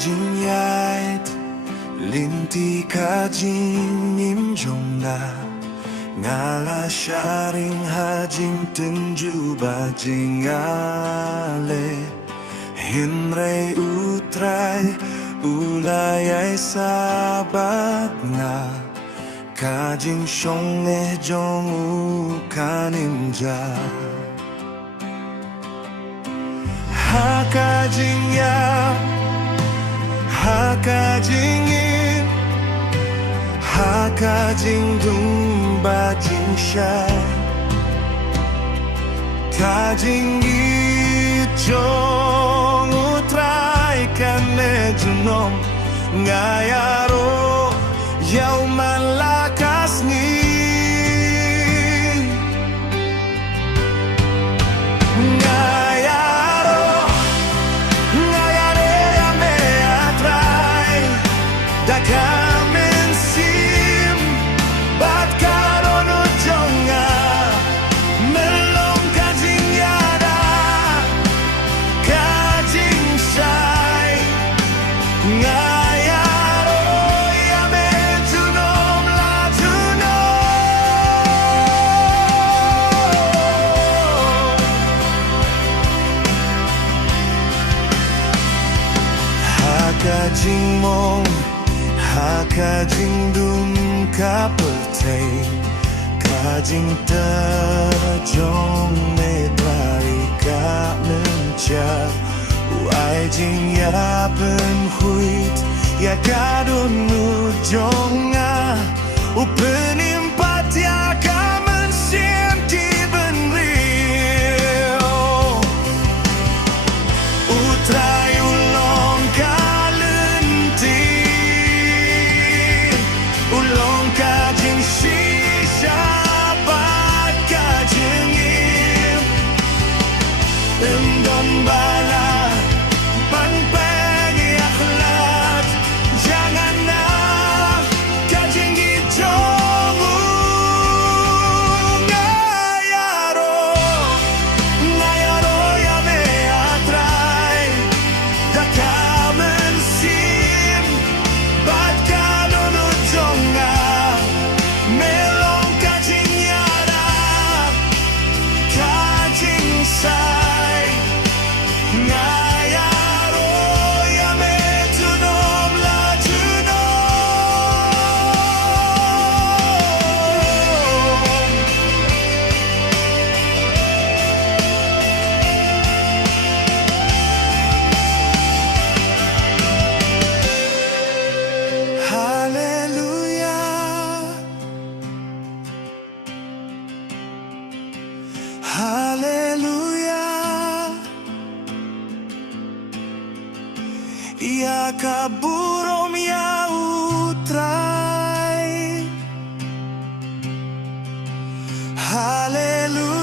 kajing yait linti kajing nimjonga ngala sharing hajing tenju bajing ale hinrei utrai ulayai sabat nga kajing shonge jong kaninja ha kajing ya ha kajing in ha kajing dung bajing shai kajing jong utrai kane junom ngayaro yau malakas ni ngayaro ngayare ame atrai dakamen sim bat karono jonga melong kajing yada kajing shai ngayaro yame junom la juno hakajing mong hakajing dum kapeltei kajing terjong me bari ka menca uai jing ya pen huit ya kadun nu jonga upenim pat ya kamen sim ti ben rio utrai ulong kalenti ulong kajing shisha bat kajing im endon bala panpeng akhlak jangan nak kajing ijongu ngayaro ngayaro ya me atrai dakamen sim bat kalonu jonga melong kajing yada kajing sai ngayaro ya me junom la junom hallelujah hallelujah ya kaburom ya utrai hallelujah